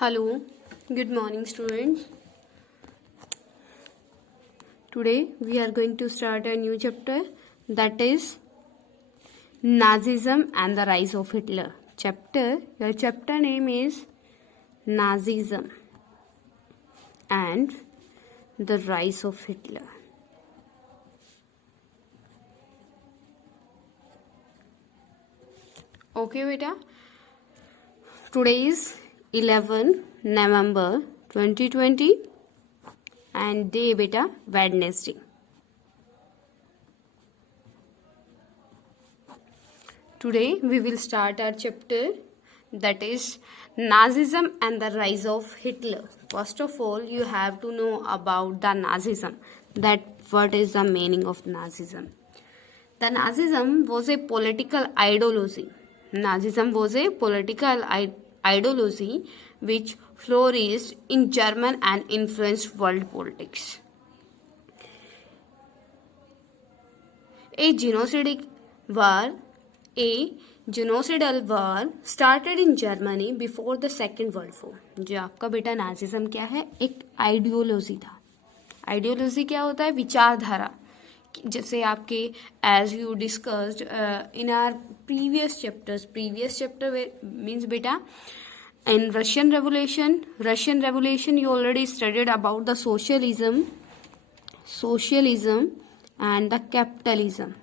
Hello, good morning, students. Today we are going to start a new chapter, that is Nazism and the Rise of Hitler. Your chapter name is Nazism and the Rise of Hitler. Okay, beta. Today is 11 November 2020 and day beta Wednesday. Today we will start our chapter, that is Nazism and the Rise of Hitler. First of all, you have to know about the Nazism, that what is the meaning of Nazism. The Nazism was a political ideology. Nazism was a political ideology which flourished in Germany and influenced world politics. A genocidal war started in Germany before the Second World War. जो आपका बेटा Nazism क्या है, एक ideology था. Ideology क्या होता है? विचारधारा. जैसे आपके as you discussed in our previous chapter means बेटा in Russian Revolution you already studied about the socialism and the capitalism.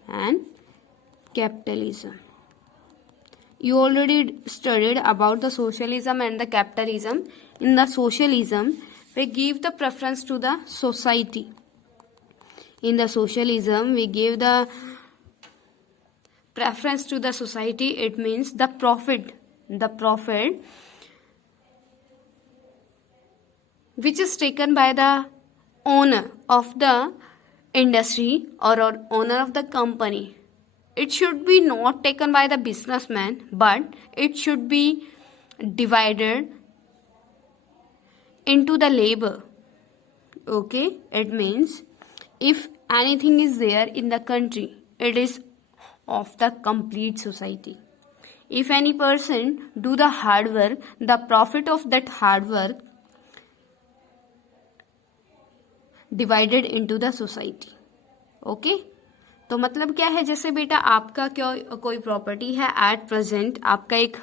You already studied about the socialism and the capitalism. In the socialism, we give the preference to the society. In the socialism, we give the preference to the society. It means the profit which is taken by the owner of the industry or owner of the company. It should be not taken by the businessman, but it should be divided into the labor. Okay, it means if anything is there in the country, it is of the complete society. If any person do the hard work, the profit of that hard work divided into the society. Okay, तो मतलब क्या है, जैसे बेटा आपका कोई property है at present, आपका एक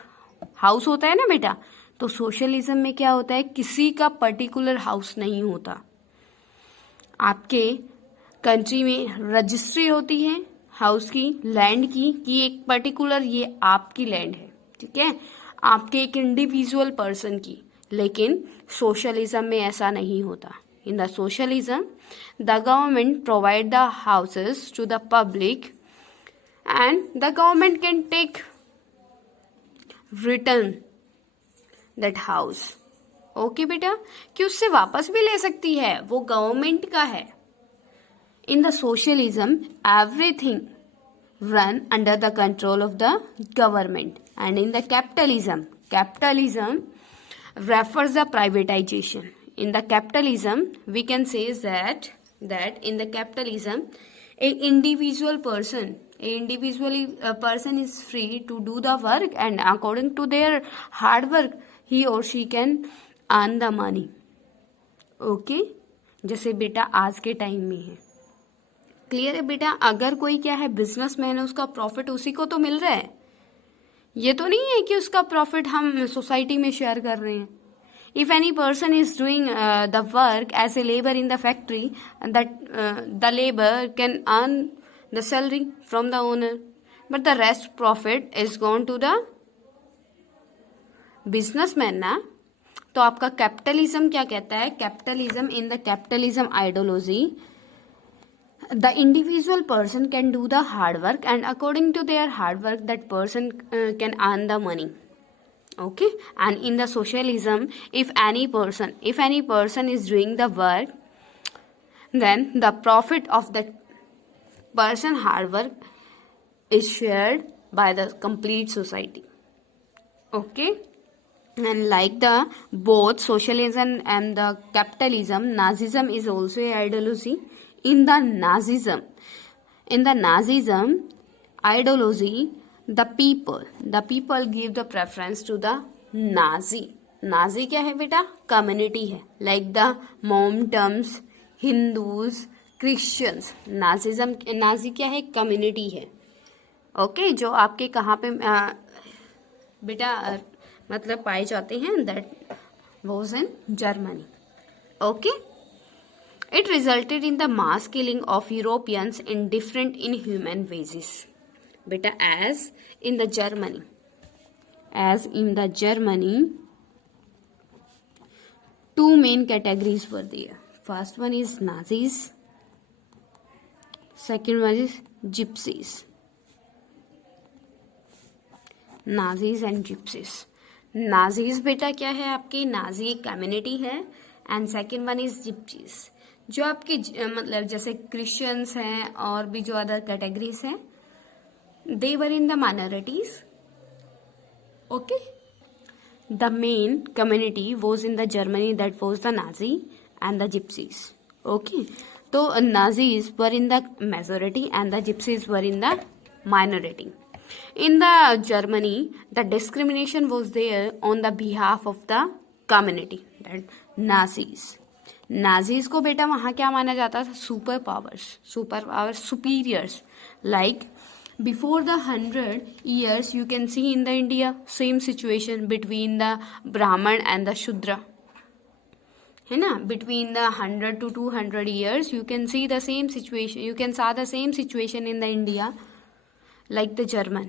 हाउस होता है ना बेटा, तो सोशलिज्म में क्या होता है, किसी का पर्टिकुलर हाउस नहीं होता. आपके कंट्री में रजिस्ट्री होती है हाउस की, लैंड की, कि एक पर्टिकुलर ये आपकी लैंड है, ठीक है, आपके एक इंडिविजुअल पर्सन की. लेकिन सोशलिज्म में ऐसा नहीं होता. In the socialism, the government provide the houses to the public and the government can take return that house. Okay बेटा, कि उससे वापस भी ले सकती है, वो गवर्नमेंट का है. In the socialism, everything run under the control of the government. And in the capitalism refers the privatization. In the capitalism, we can say that in the capitalism, a individual person is free to do the work, and according to their hard work, he or she can earn the money. Okay, जैसे बेटा आज के time में है. Clear है बेटा? अगर कोई क्या है, बिजनेसमैन है, उसका प्रॉफिट उसी को तो मिल रहा है. ये तो नहीं है कि उसका प्रॉफिट हम सोसाइटी में शेयर कर रहे हैं. If any person is doing the work as a labor in the factory, that the labor can earn the salary from the owner, but the rest profit is gone to the businessman ना. तो आपका capitalism क्या कहता है? Capitalism, in the capitalism ideology, the individual person can do the hard work, and according to their hard work, that person can earn the money. Okay, and in the socialism, if any person is doing the work, then the profit of that person hard work is shared by the complete society. Okay, and like the both socialism and the capitalism, Nazism is also an ideology. In the Nazism ideology, the people give the preference to the Nazi. Nazi क्या है बेटा? Community है, like the Mohammedans, Hindus, Christians. Nazi क्या है? Community है। Okay, जो आपके कहाँ पे बेटा मतलब पाए जाते हैं, that was in Germany. Okay, it resulted in the mass killing of Europeans in different inhuman ways. Beta, as in the Germany, two main categories were there. First one is Nazis, second one is gypsies. Nazis and gypsies. Nazis बेटा क्या है आपकी? Nazi एक community है, and second one is gypsies, जो आपके मतलब जैसे क्रिश्चियंस हैं और भी जो अदर कैटेगरीज हैं, they were in the minorities. Okay, the main community was in the Germany, that was the Nazi and the gypsies. Okay, तो Nazis were in the majority and the gypsies were in the minority. In the Germany, the discrimination was there on the behalf of the community, that Nazis. Nazis को बेटा वहाँ क्या माना जाता था? Super powers, superiors. Like before the 100 years you can see in the India same situation between the Brahman and the Shudra, है ना? Between the 100 to 200 years you can see the same situation, you can saw the same situation in the India like the German.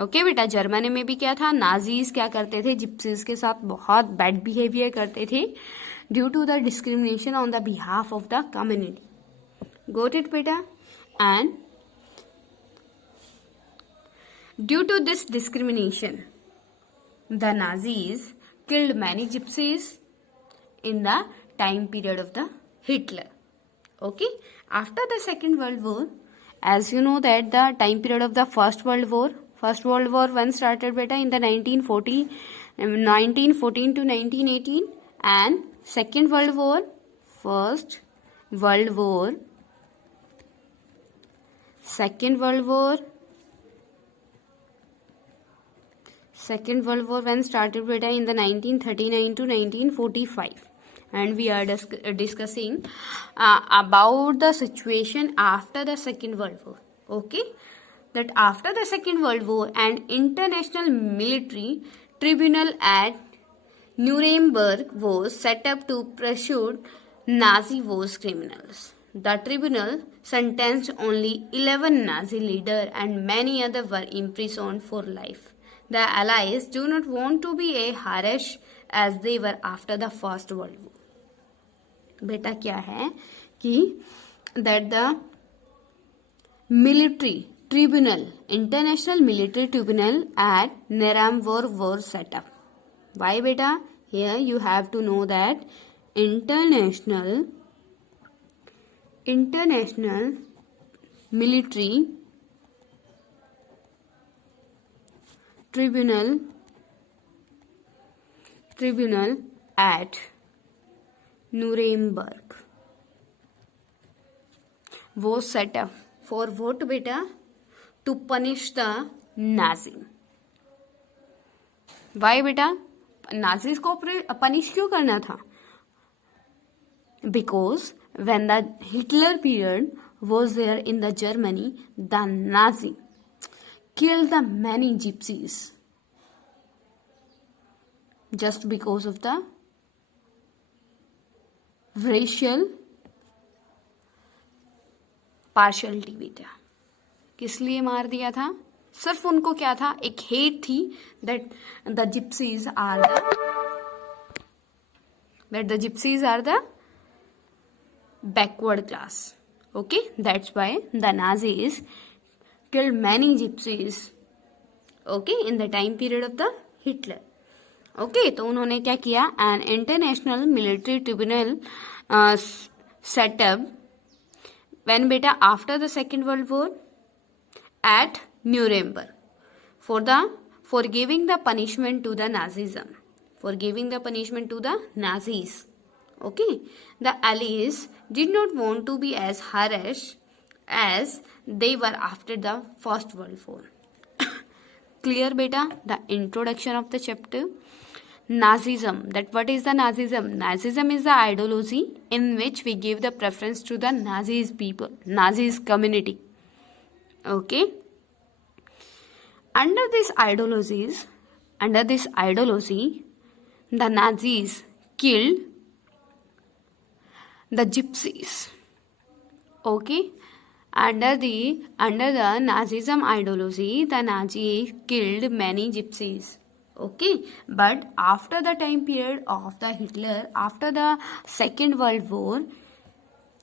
Okay बेटा, Germany में भी क्या था? Nazis क्या करते थे? जिप्सीज के साथ बहुत बैड बिहेवियर करते थे due to the discrimination on the behalf of the community. Got it बेटा? And due to this discrimination the Nazis killed many gypsies in the time period of the Hitler. Okay, after the Second World War, as you know that the time period of the First World War when started beta in the 1914 to 1918, and Second World War when started beta in the 1939 to 1945, and we are discussing about the situation after the Second World War. Okay, that after the Second World War, an international military tribunal at Nuremberg was set up to prosecute Nazi war criminals. The tribunal sentenced only 11 Nazi leaders and many others were imprisoned for life. The Allies do not want to be as harsh as they were after the First World War. बेटा क्या है कि that the international military tribunal at Nuremberg was set up. Why beta? Here you have to know that international military tribunal at Nuremberg was set up for what beta? To punish the Nazi. Why beta? Nazis को punish क्यों करना था? Because when the Hitler period was there in the Germany, the Nazi killed the many gypsies just because of the racial partiality. बेटा किस लिए मार दिया था? सिर्फ उनको क्या था? एक हेट थी that the gypsies are the backward class. Okay, that's why the Nazis killed many gypsies. Okay, in the time period of the Hitler. Okay, तो उन्होंने क्या किया? An international military tribunal set up when beta after the Second World War at Nuremberg for giving the punishment to the Nazism, for giving the punishment to the Nazis. Okay, the Allies did not want to be as harsh as they were after the First World War. Clear beta? The introduction of the chapter. Nazism. That what is the Nazism? Nazism is the ideology in which we give the preference to the Nazis people, Nazis community. Okay. Under this ideology, the Nazis killed the gypsies. Okay. Under the Nazism ideology, the Nazis killed many gypsies. Okay, but after the time period of the Hitler, after the Second World War,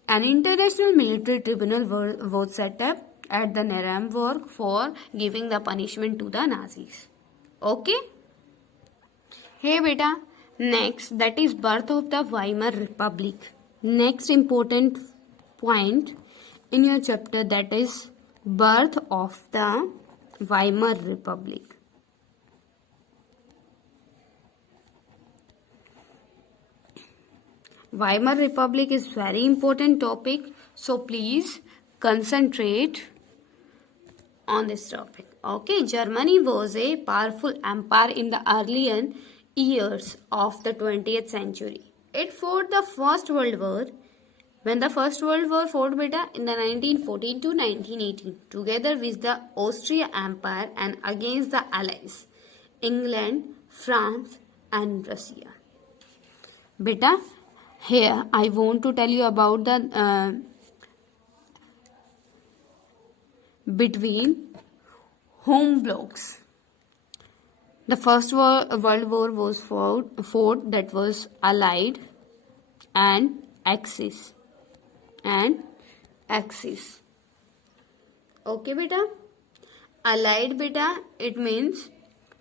an international military tribunal was set up at the Nuremberg for giving the punishment to the Nazis. Okay. Hey beta, next, that is birth of the Weimar Republic. Next important point in your chapter, that is birth of the Weimar Republic. Weimar Republic is very important topic, so please concentrate on this topic. Okay, Germany was a powerful empire in the earlier years of the 20th century. It fought the First World War. When the First World War fought beta in the 1914 to 1918, together with the Austria Empire and against the Allies, England, France and Russia. Beta, here I want to tell you about the between home blocks. The First World War was fought, that was Allied and Axis. Okay beta, Allied beta, it means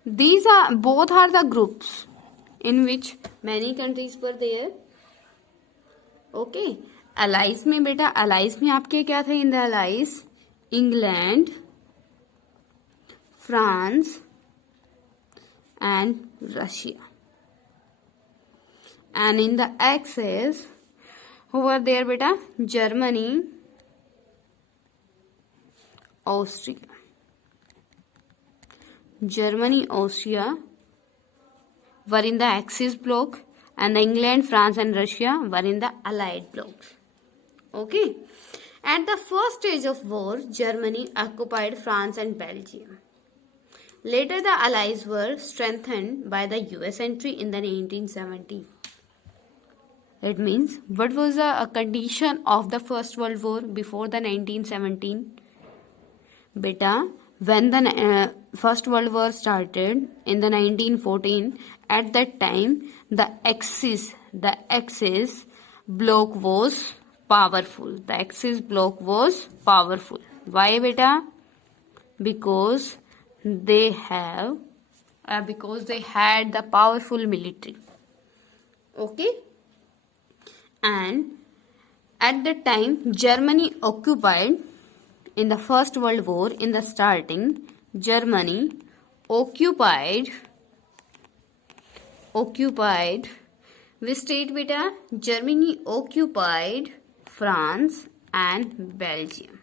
these are both are the groups in which many countries were there. Okay, Allies में बेटा, Allies में आपके क्या थे? In the Allies, England, France and Russia. And in the Axis, who were there beta? Germany, Austria. Germany, Austria were in the Axis bloc, and England, France and Russia were in the Allied blocks. Okay. At the first stage of war, Germany occupied France and Belgium. Later, the Allies were strengthened by the US entry in the 1970s. It means, what was the condition of the First World War before the 1917? Beta, when the First World War started in the 1914, at that time the Axis bloc was powerful. The Axis bloc was powerful. Why beta? Because they had the powerful military. Okay. And at that time, Germany occupied in the First World War, in the starting, Germany occupied which state beta? Germany occupied France and Belgium.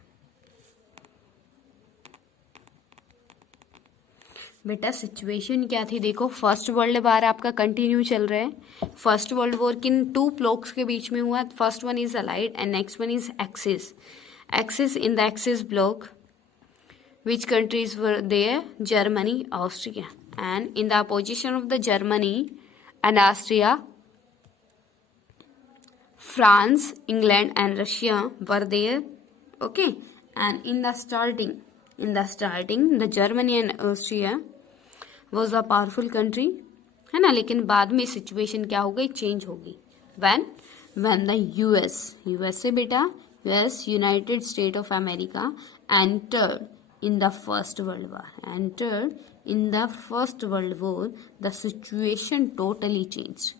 बेटा situation क्या थी देखो, first world war आपका continue चल रहा है. First world war किन two blocks के बीच में हुआ? First one is allied and next one is axis. Axis, in the axis block which countries were there? Germany, Austria. And in the opposition of the Germany and Austria, France, England and Russia were there. Okay. And in the starting the Germany and Austria was a powerful country, है ना. लेकिन बाद में situation क्या हो गई? Change हो गई. when the USA बेटा, US, United States of America entered in the First World War, the situation totally changed.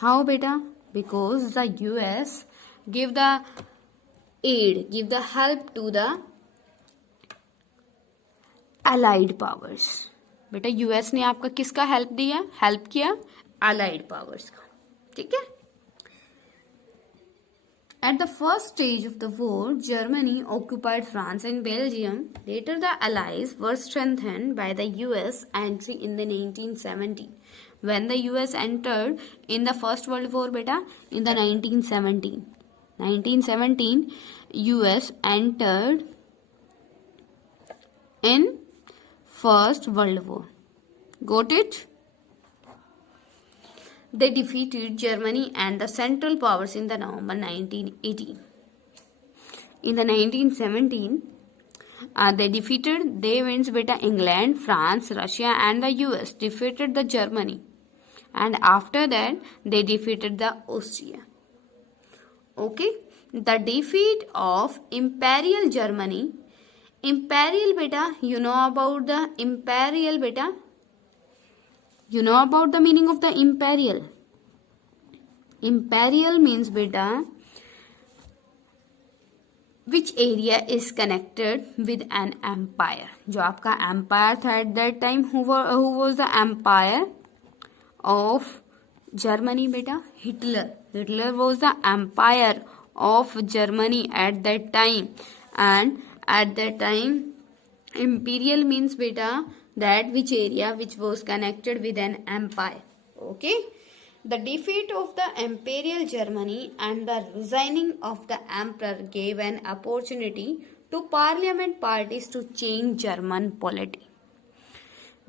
How beta? Because the US give the help to the Allied powers. बेटा US ने आपका किसका help किया? Allied powers का. ठीक है. At the first stage of the war, Germany occupied France and Belgium. Later, the Allies were strengthened by the US entry in the 1970s. when the US entered in the First World War beta? In the 1917. 1917 US entered in First World War. Got it? They defeated Germany and the Central Powers in the November 1918. In the 1917, they wins beta England, France, Russia and the US defeated the Germany. And after that, they defeated the Austria. Okay? The defeat of Imperial Germany. Imperial beta, you know about the Imperial beta? You know about the meaning of the Imperial? Imperial means beta, which area is connected with an empire. जो आपका empire था at that time, who was the empire of Germany beta? Hitler. Hitler was the empire of Germany at that time. And at that time, imperial means beta that which area which was connected with an empire. Okay? The defeat of the Imperial Germany and the resigning of the emperor gave an opportunity to parliament parties to change German polity.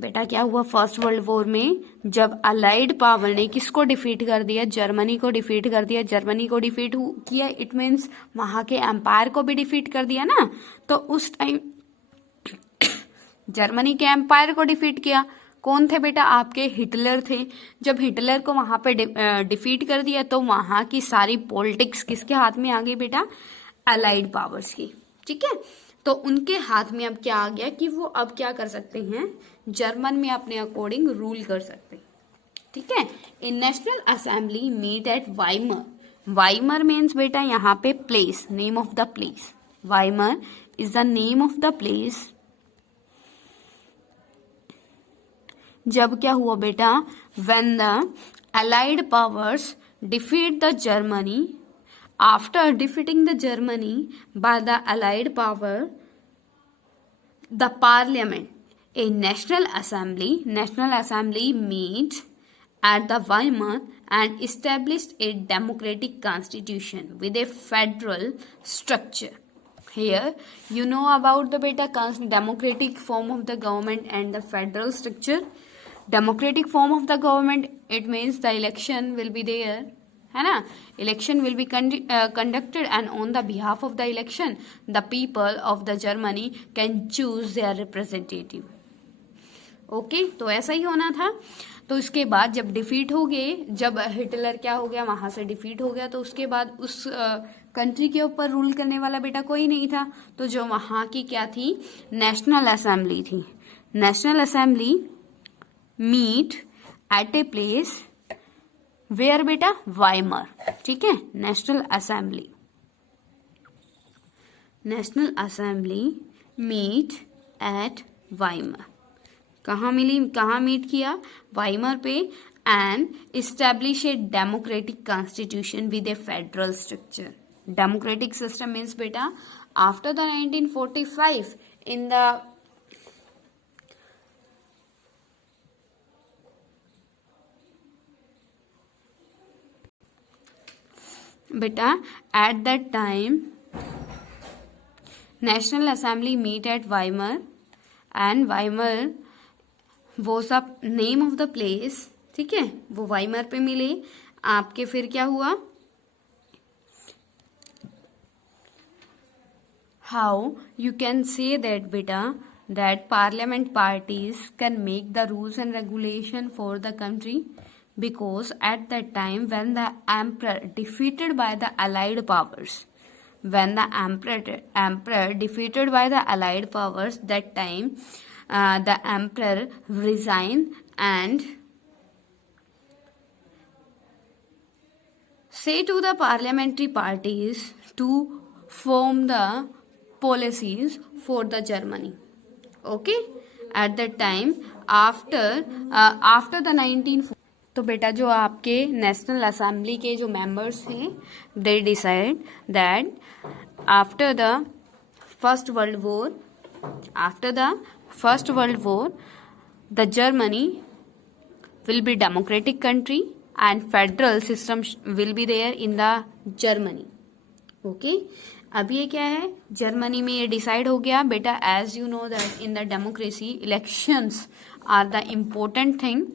बेटा क्या हुआ first world war में जब allied power ने किसको defeat कर दिया? Germany को डिफीट कर दिया. जर्मनी को डिफीट किया इट मीन्स वहां के एम्पायर को भी डिफीट कर दिया ना. तो उस टाइम जर्मनी के एम्पायर को डिफीट किया. कौन थे बेटा? आपके हिटलर थे. जब हिटलर को वहां पे डिफीट कर दिया तो वहां की सारी पॉलिटिक्स किसके हाथ में आ गई बेटा? अलाइड पावर्स की. ठीक है, तो उनके हाथ में अब क्या आ गया कि वो अब क्या कर सकते हैं? जर्मन में अपने अकॉर्डिंग रूल कर सकते हैं. ठीक है. In national assembly meet at Weimar. Weimar means बेटा यहाँ पे place, name of the place. Weimar is the name of the place. जब क्या हुआ बेटा? When the allied powers defeat the Germany. After defeating the Germany by the Allied power, the Parliament, a National Assembly meet at the Weimar and established a democratic constitution with a federal structure. Here, you know about the beta democratic form of the government and the federal structure. Democratic form of the government, it means the election will be there. है ना? Election will be conducted and on the behalf of the election, the people of the Germany can choose their representative. Okay, तो ऐसा ही होना था. तो उसके बाद जब डिफीट हो गए, जब हिटलर क्या हो गया? वहां से डिफीट हो गया. तो उसके बाद उस कंट्री के ऊपर रूल करने वाला बेटा कोई नहीं था. तो जो वहां की क्या थी? नेशनल असेंबली थी. National assembly meet at a place where बेटा? वाइमर. ठीक है, national assembly meet at Weimar. कहाँ मीट किया? वाइमर पे. And establish a democratic constitution with a federal structure. Democratic system means बेटा after the 1945 in the beta at that time National Assembly meet at Weimar and Weimar was the name of the place. ठीक है, वो Weimar पे मिले आपके. फिर क्या हुआ? How you can say that beta that parliament parties can make the rules and regulation for the country? Because at that time when the emperor defeated by the allied powers, defeated by the allied powers, that time the emperor resigned and say to the parliamentary parties to form the policies for the Germany. Okay, at that time after the 1940. तो बेटा जो आपके national assembly के जो members थे, they decide that after the first world war the Germany will be democratic country and federal system will be there in the Germany. Okay, अब ये क्या है, जर्मनी में ये डिसाइड हो गया बेटा. As you know that in the democracy elections are the important thing,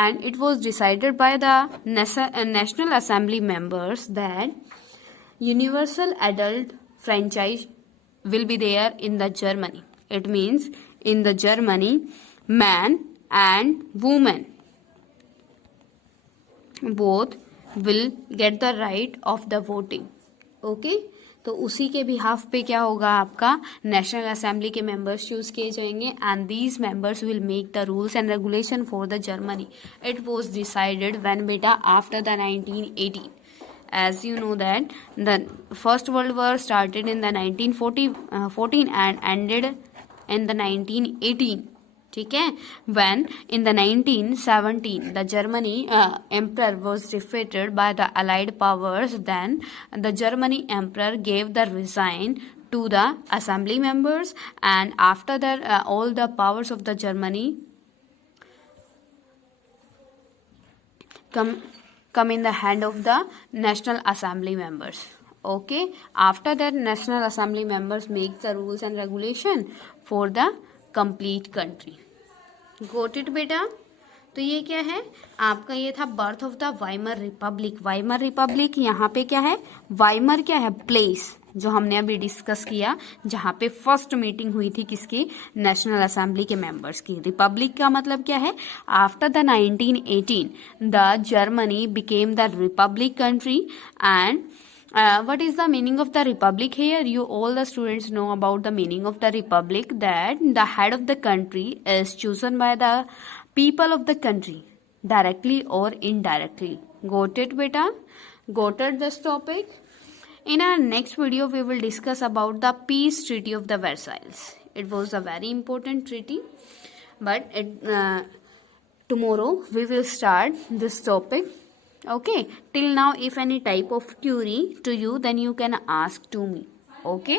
and it was decided by the National Assembly members that universal adult franchise will be there in the Germany. It means in the Germany, man and woman both will get the right of the voting. Okay, तो उसी के behalf पे क्या होगा, आपका national assembly के members choose किए जाएंगे and these members will make the rules and regulation for the Germany. It was decided when बेटा after the 1918. As you know that the First World War started in the 1914 and ended in the 1918. ठीक है, when in the 1917 the Germany emperor was defeated by the Allied powers, then the Germany emperor gave the resign to the assembly members, and after that all the powers of the Germany come in the hand of the National Assembly members. Okay, after that National Assembly members make the rules and regulation for the complete country. Goat it बेटा. तो ये क्या है आपका, ये था birth of the Weimar Republic. Weimar Republic यहाँ पे क्या है, वाइमर क्या है, प्लेस जो हमने अभी डिस्कस किया जहाँ पे फर्स्ट मीटिंग हुई थी किसकी, नेशनल असेंबली के मेंबर्स की. रिपब्लिक का मतलब क्या है, after the 1918 the Germany became the Republic country. And what is the meaning of the republic here? You all the students know about the meaning of the republic, that the head of the country is chosen by the people of the country directly or indirectly. Got it beta? Got it this topic? In our next video we will discuss about the peace treaty of the Versailles. It was a very important treaty, but tomorrow we will start this topic. Okay, till now if any type of query to you, then you can ask to me. Okay.